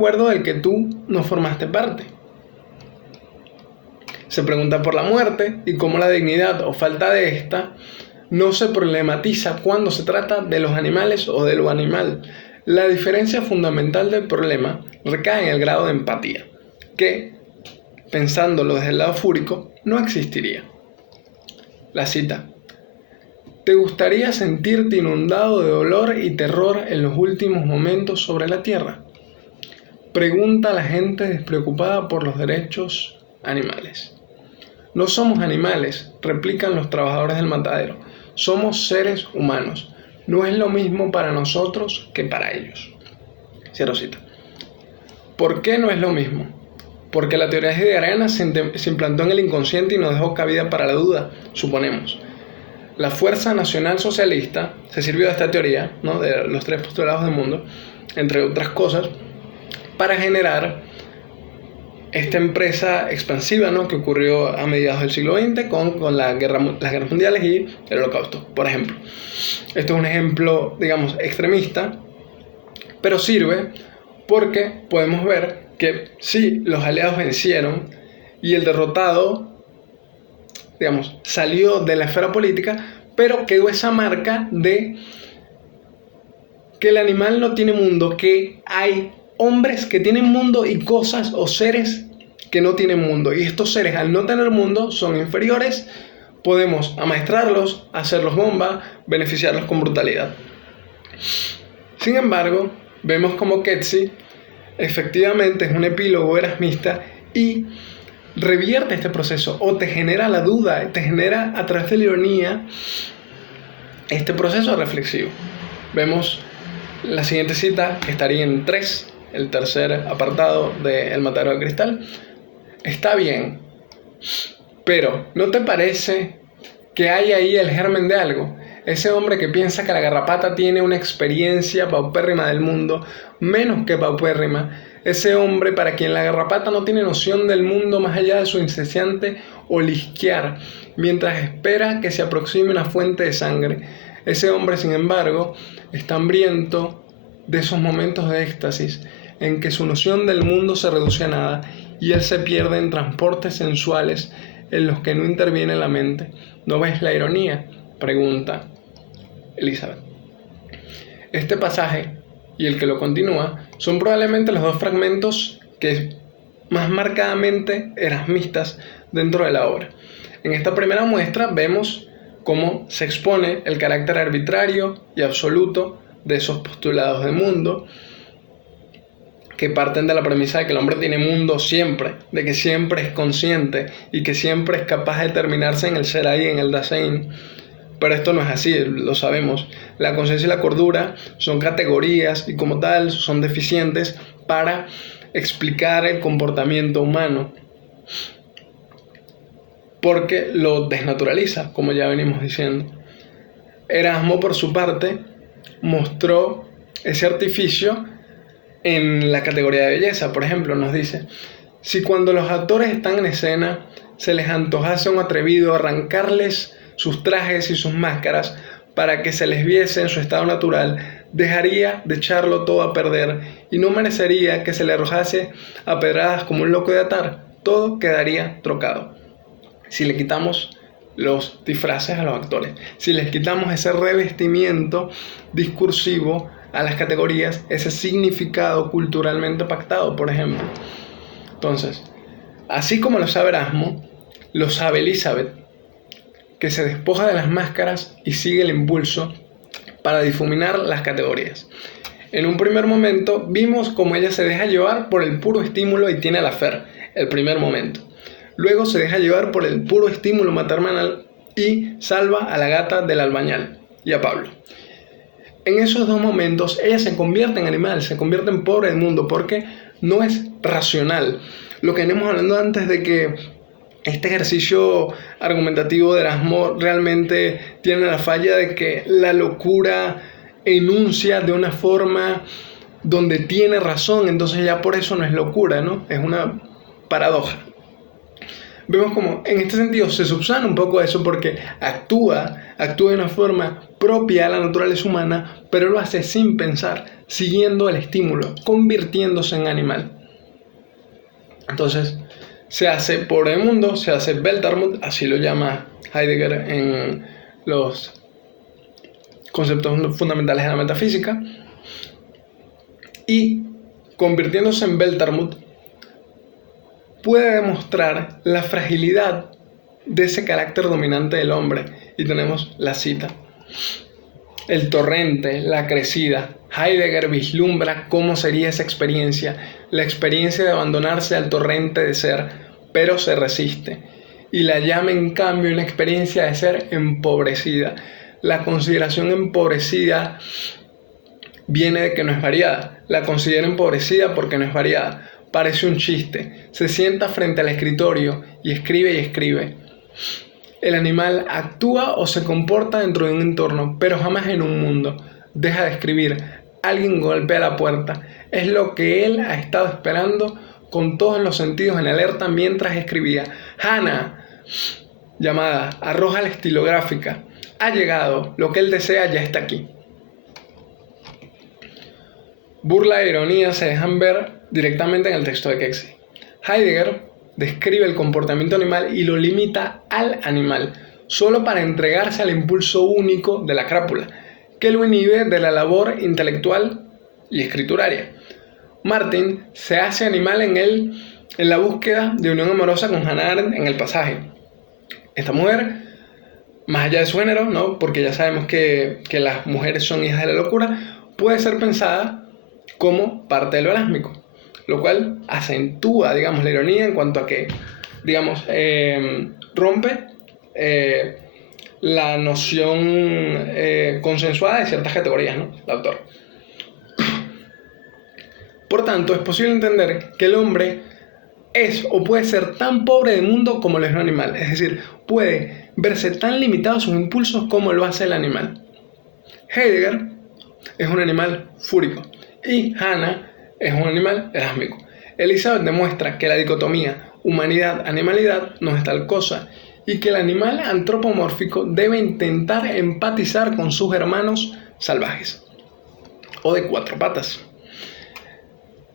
recuerdo del que tú no formaste parte. Se pregunta por la muerte y cómo la dignidad o falta de esta no se problematiza cuando se trata de los animales o de lo animal. La diferencia fundamental del problema recae en el grado de empatía, que, pensándolo desde el lado fúrico, no existiría. La cita: ¿te gustaría sentirte inundado de dolor y terror en los últimos momentos sobre la tierra? Pregunta a la gente despreocupada por los derechos animales. No somos animales, replican los trabajadores del matadero. Somos seres humanos. No es lo mismo para nosotros que para ellos. Cierro cita. ¿Por qué no es lo mismo? Porque la teoría de Arena se implantó en el inconsciente y no dejó cabida para la duda, suponemos. La Fuerza Nacional Socialista se sirvió de esta teoría, ¿no?, de los 3 postulados del mundo, entre otras cosas, para generar esta empresa expansiva, ¿no?, que ocurrió a mediados del siglo XX con las guerras mundiales y el Holocausto, por ejemplo. Esto es un ejemplo, digamos, extremista, pero sirve porque podemos ver que sí, los aliados vencieron y el derrotado, digamos, salió de la esfera política, pero quedó esa marca de que el animal no tiene mundo, que hay hombres que tienen mundo y cosas o seres que no tienen mundo. Y estos seres, al no tener mundo, son inferiores. Podemos amaestrarlos, hacerlos bomba, beneficiarlos con brutalidad. Sin embargo, vemos como Ketsi efectivamente es un epílogo erasmista y revierte este proceso, o te genera la duda, te genera a través de la ironía este proceso reflexivo. Vemos la siguiente cita, que estaría en 3, el tercer apartado de El Matadero de Cristal. Está bien, pero ¿no te parece que hay ahí el germen de algo? Ese hombre que piensa que la garrapata tiene una experiencia paupérrima del mundo, menos que paupérrima. Ese hombre para quien la garrapata no tiene noción del mundo más allá de su incesante olisquear, mientras espera que se aproxime una fuente de sangre. Ese hombre, sin embargo, está hambriento de esos momentos de éxtasis en que su noción del mundo se reduce a nada y él se pierde en transportes sensuales en los que no interviene la mente. ¿No ves la ironía?, pregunta Elizabeth. Este pasaje y el que lo continúa son probablemente los 2 fragmentos que más marcadamente erasmistas dentro de la obra. En esta primera muestra vemos cómo se expone el carácter arbitrario y absoluto de esos postulados de mundo, que parten de la premisa de que el hombre tiene mundo siempre, de que siempre es consciente y que siempre es capaz de determinarse en el ser ahí, en el Dasein. Pero esto no es así, lo sabemos. La conciencia y la cordura son categorías y como tal son deficientes para explicar el comportamiento humano, porque lo desnaturaliza, como ya venimos diciendo. Erasmo, por su parte, mostró ese artificio en la categoría de belleza. Por ejemplo, nos dice: si cuando los actores están en escena se les antojase un atrevido arrancarles sus trajes y sus máscaras para que se les viese en su estado natural, dejaría de echarlo todo a perder y no merecería que se le arrojase a pedradas como un loco de atar. Todo quedaría trocado. Si le quitamos los disfraces a los actores, si les quitamos ese revestimiento discursivo a las categorías, ese significado culturalmente pactado, por ejemplo. Entonces, así como lo sabe Erasmo, lo sabe Elizabeth, que se despoja de las máscaras y sigue el impulso para difuminar las categorías. En un primer momento vimos cómo ella se deja llevar por el puro estímulo y tiene la fer, el primer momento. Luego se deja llevar por el puro estímulo maternal y salva a la gata del albañal y a Pablo. En esos 2 momentos ella se convierte en animal, se convierte en pobre del mundo, porque no es racional. Lo que venimos hablando antes de que este ejercicio argumentativo de Erasmo realmente tiene la falla de que la locura enuncia de una forma donde tiene razón, entonces ya por eso no es locura, ¿no? Es una paradoja. Vemos como en este sentido se subsana un poco eso porque actúa de una forma propia a la naturaleza humana, pero lo hace sin pensar, siguiendo el estímulo, convirtiéndose en animal. Entonces, se hace pobre del mundo, se hace Weltarmut, así lo llama Heidegger en los conceptos fundamentales de la metafísica, y convirtiéndose en Weltarmut puede demostrar la fragilidad de ese carácter dominante del hombre. Y tenemos la cita: el torrente, la crecida. Heidegger vislumbra cómo sería esa experiencia, la experiencia de abandonarse al torrente de ser, pero se resiste, y la llama en cambio una experiencia de ser empobrecida. La consideración empobrecida viene de que no es variada. La considera empobrecida porque no es variada. Parece un chiste. Se sienta frente al escritorio y escribe y escribe. El animal actúa o se comporta dentro de un entorno, pero jamás en un mundo. Deja de escribir. Alguien golpea la puerta. Es lo que él ha estado esperando, con todos los sentidos en alerta mientras escribía. Hannah, llamada, arroja la estilográfica. Ha llegado. Lo que él desea ya está aquí. Burla e ironía se dejan ver directamente en el texto de Keksi. Heidegger describe el comportamiento animal y lo limita al animal, solo para entregarse al impulso único de la crápula, que lo inhibe de la labor intelectual y escrituraria. Martin se hace animal en la búsqueda de unión amorosa con Hannah Arendt en el pasaje. Esta mujer, más allá de su género, ¿no? Porque ya sabemos que las mujeres son hijas de la locura, puede ser pensada como parte de lo elásmico, lo cual acentúa, digamos, la ironía en cuanto a que, digamos, rompe la noción consensuada de ciertas categorías, ¿no? El autor. Por tanto, es posible entender que el hombre es o puede ser tan pobre de mundo como lo es un animal, es decir, puede verse tan limitado a sus impulsos como lo hace el animal. Heidegger es un animal fúrico y Hannah es un animal elásmico. Elizabeth demuestra que la dicotomía humanidad-animalidad no es tal cosa y que el animal antropomórfico debe intentar empatizar con sus hermanos salvajes o de cuatro patas.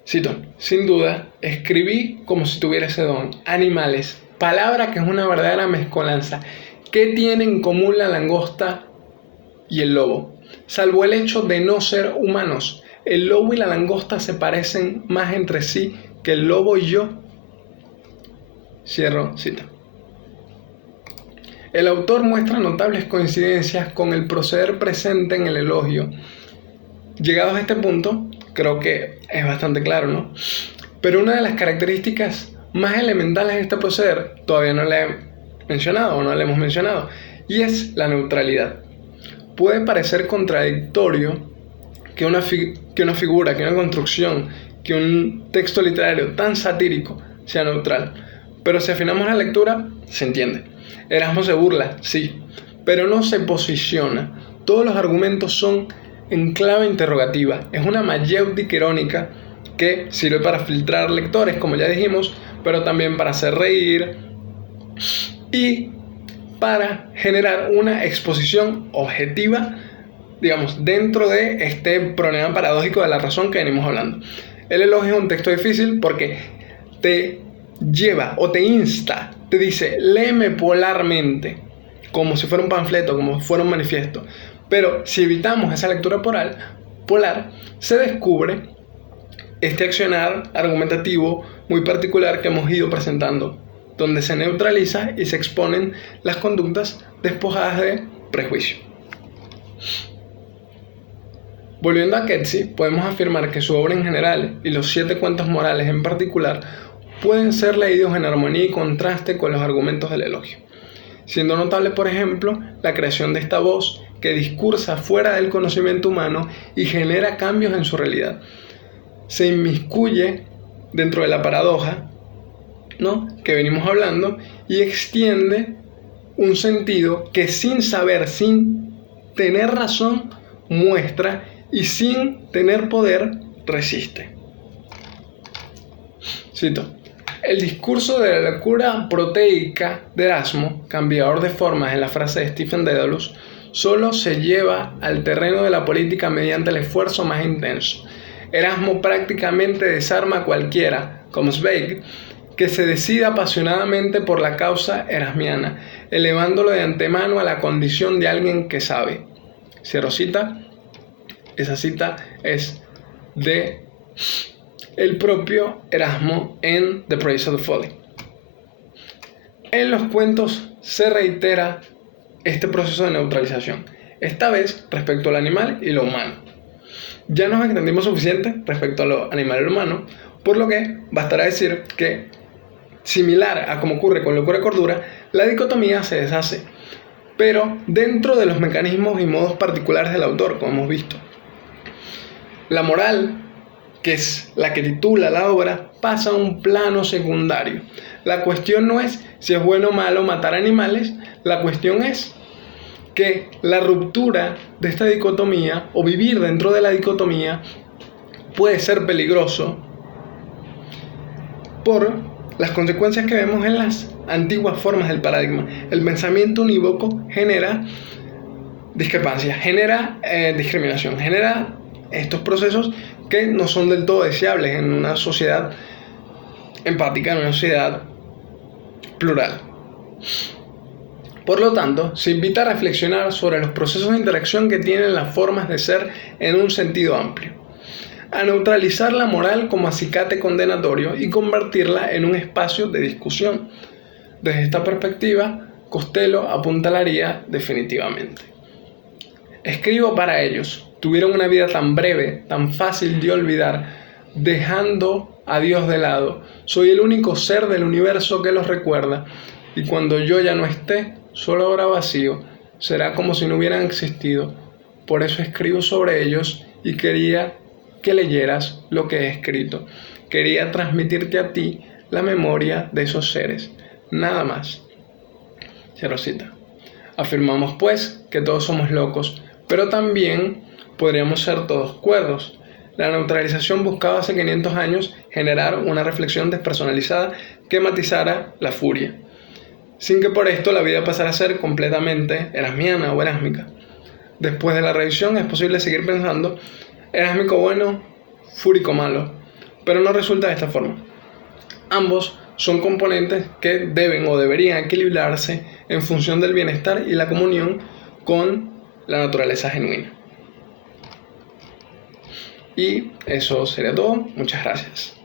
Cito: sin duda, escribí como si tuviera ese don. Animales, palabra que es una verdadera mezcolanza. ¿Qué tienen en común la langosta y el lobo? Salvo el hecho de no ser humanos. El lobo y la langosta se parecen más entre sí que el lobo y yo. Cierro cita. El autor muestra notables coincidencias con el proceder presente en el elogio. Llegados a este punto, creo que es bastante claro, ¿no? Pero una de las características más elementales de este proceder todavía no la he mencionado o no la hemos mencionado, y es la neutralidad. Puede parecer contradictorio que una figura, que una construcción, que un texto literario tan satírico sea neutral, pero si afinamos la lectura, se entiende. Erasmo se burla, sí, pero no se posiciona. Todos los argumentos son en clave interrogativa. Es una mayéutica irónica que sirve para filtrar lectores, como ya dijimos, pero también para hacer reír y para generar una exposición objetiva, digamos, dentro de este problema paradójico de la razón que venimos hablando. El elogio es un texto difícil porque te lleva o te insta, te dice, léeme polarmente, como si fuera un panfleto, como si fuera un manifiesto. Pero si evitamos esa lectura polar, se descubre este accionar argumentativo muy particular que hemos ido presentando, donde se neutraliza y se exponen las conductas despojadas de prejuicio. Volviendo a Keksi, podemos afirmar que su obra en general y los 7 cuentos morales en particular pueden ser leídos en armonía y contraste con los argumentos del elogio, siendo notable, por ejemplo, la creación de esta voz que discursa fuera del conocimiento humano y genera cambios en su realidad. Se inmiscuye dentro de la paradoja, ¿no?, que venimos hablando, y extiende un sentido que sin saber, sin tener razón, muestra, y sin tener poder, resiste. Cito: el discurso de la locura proteica de Erasmo, cambiador de formas en la frase de Stephen Dedalus, solo se lleva al terreno de la política mediante el esfuerzo más intenso. Erasmo prácticamente desarma a cualquiera, como Zweig, que se decida apasionadamente por la causa erasmiana, elevándolo de antemano a la condición de alguien que sabe. Cierro cita. Esa cita es de el propio Erasmo en The Praise of the Folly. En los cuentos se reitera este proceso de neutralización, esta vez respecto al animal y lo humano. Ya nos extendimos suficiente respecto a lo animal y lo humano, por lo que bastará decir que, similar a como ocurre con locura y cordura, la dicotomía se deshace, pero dentro de los mecanismos y modos particulares del autor, como hemos visto. La moral, que es la que titula la obra, pasa a un plano secundario. La cuestión no es si es bueno o malo matar animales, la cuestión es que la ruptura de esta dicotomía o vivir dentro de la dicotomía puede ser peligroso por las consecuencias que vemos en las antiguas formas del paradigma. El pensamiento unívoco genera discrepancia, genera discriminación, genera estos procesos que no son del todo deseables en una sociedad empática, en una sociedad plural. Por lo tanto, se invita a reflexionar sobre los procesos de interacción que tienen las formas de ser en un sentido amplio, a neutralizar la moral como acicate condenatorio y convertirla en un espacio de discusión. Desde esta perspectiva, Costello apuntalaría definitivamente: escribo para ellos, tuvieron una vida tan breve, tan fácil de olvidar, dejando a Dios de lado. Soy el único ser del universo que los recuerda, y cuando yo ya no esté, solo habrá vacío, será como si no hubieran existido. Por eso escribo sobre ellos y quería que leyeras lo que he escrito. Quería transmitirte a ti la memoria de esos seres, nada más. Cierro cita. Afirmamos pues que todos somos locos, pero también podríamos ser todos cuerdos. La neutralización buscaba hace 500 años generar una reflexión despersonalizada que matizara la furia, sin que por esto la vida pasara a ser completamente erasmiana o erásmica. Después de la revisión es posible seguir pensando erásmico bueno, fúrico malo, pero no resulta de esta forma. Ambos son componentes que deben o deberían equilibrarse en función del bienestar y la comunión con la naturaleza genuina. Y eso sería todo. Muchas gracias.